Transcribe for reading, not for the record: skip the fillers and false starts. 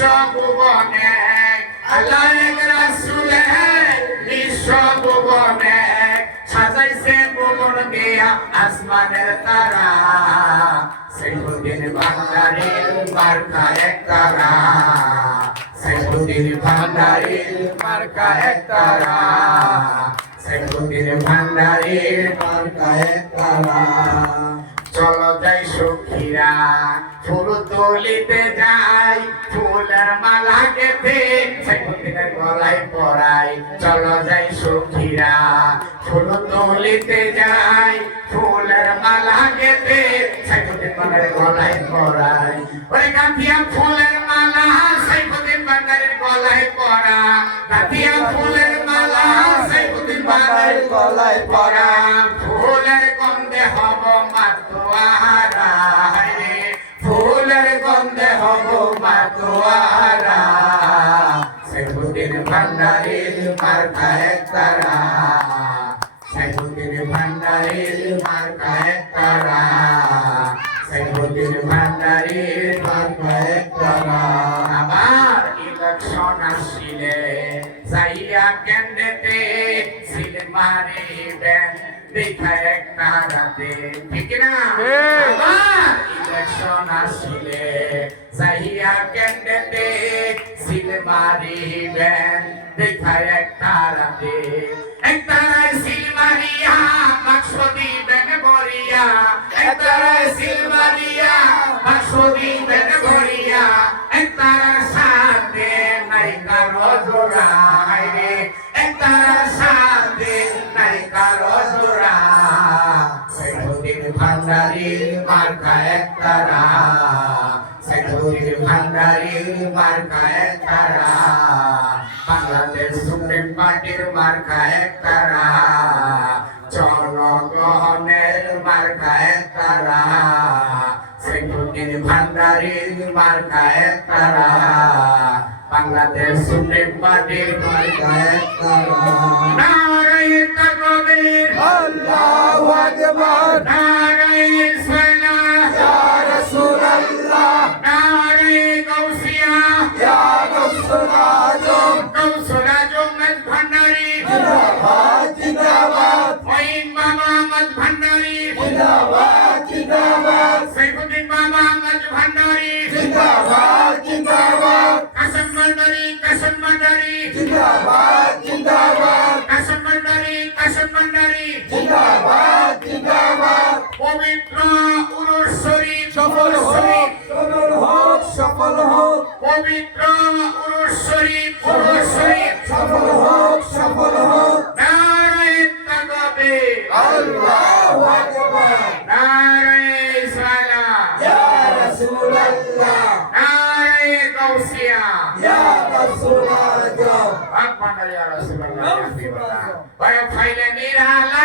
বিশ্ব ভুবনে আল্লাহ এক রাসূল বিশ্ব ভুবনে সাজাইছে ভুবন দিয়া আসমানের তারা সাইফুদ্দিন ভান্ডারীর মার্কা এক তারা সাইফুদ্দিন ভান্ডারীর মার্কা এক তারা সাইফুদ্দিন ভান্ডারীর মার্কা এক তারা চলো যাই সখীরা ফুল তুলিতে যাই ফুলের মালা গেঁথে সাইফুদ্দিনের গলায় পরাই চলো যাই সখীরা ফুল তুলিতে যাই ফুলের মালা গেঁথে সাইফুদ্দিনের গলায় পরাই ওরে গাঁথিয়া ফুলের মালা সাইফুদ্দিন ভান্ডারীর গলায় পরা গাঁথিয়া ফুলের মালা সাইফুদ্দিন ভান্ডারীর গলায় পরা ফুলের গন্ধে হব মাতোয়ারা ফুলের গন্ধে হব মাতোয়ারা সাইফুদ্দিন ভান্ডারীর মার্কা এক তারা সাইফুদ্দিন ভান্ডারীর মার্কা এক তারা সাইফুদ্দিন ভান্ডারীর মার্কা এক তারা আবার ইলেকশন আসিলে যাইয়া কেন্দ্রেতে সিল মারিবেন দেখা এক তারাতে ঠিক না আবার ইলেকশন আসিলে যাইয়া কেন্দ্রেতে সিল মারিবেন দেখা এক তারাতে এক তারায় সিল মারিয়া বাক্স দিবেন ভরিয়া এক তারায় সিল মারিয়া বাক্স দিবেন ভরিয়া এক তারার সাথে নাই কারো জোড়া রে এক তারার সাথে নাই কারো জোড়া সাইফুদ্দিন ভান্ডারীর মার্কা এক তারা সাইফুদ্দিন ভান্ডারীর মার্কা এক তারা বাংলাদেশ সুপ্রিম পার্টির মার্কা এক তারা জনগণের মার্কা এক তারা সাইফুদ্দিন ভান্ডারীর মার্কা এক তারা বাংলাদেশ সুপ্রিম পার্টির মার্কা এক তারা নারায়ে তাকবীর আল্লাহু আকবার নারায়ে সালাত ইয়া রাসূলুল্লাহ নারায়ে গাউসিয়া ইয়া গাউসুল আজম গাউসুল আজম ভান্ডারী জিন্দাবাদ জিন্দাবাদ মঈন বাবা ভান্ডারী জিন্দাবাদ জিন্দাবাদ সাইফুদ্দিন বাবা ভান্ডারী জিন্দাবাদ জিন্দাবাদ কাসম ভান্ডারী জিন্দাবাদ জিন্দাবাদ কাসম ভান্ডারী জিন্দাবাদ জিন্দাবাদ পবিত্র উরুস শরীফ সফল হোক সফল হোক পবিত্র উরুস শরীফ সফল হোক নারায়ে তাকবীর আল্লাহু আকবার নারায়ে সালাত ইয়া রাসূলুল্লাহ নারায়ে গাউসিয়া ইয়া গাউসুল আজম ভান্ডারী ইয়া রাসূলুল্লাহ ভাই ফাইলে নিরালা